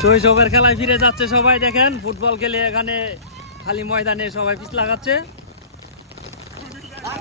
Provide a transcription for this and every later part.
শৈশবের খেলায় ফিরে যাচ্ছে সবাই দেখেন ফুটবল খেলে এখানে খালি ময়দানে সবাই পিস লাগাচ্ছে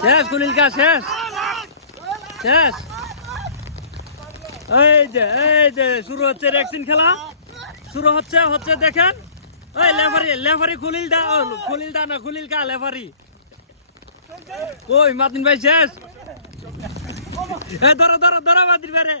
শেষ সুনীল শেষ শেষ এই যে এই যে শুরু হচ্ছে রেক্সিন খেলা শুরু হচ্ছে হচ্ছে দেখেন ওই লেফারি লেফারি খুলিল দা খুলিল দা না খুলিল কা লেফারি কই মাতিন ভাই শেষ এ ধরো ধরো ধরো মাতিন ভাই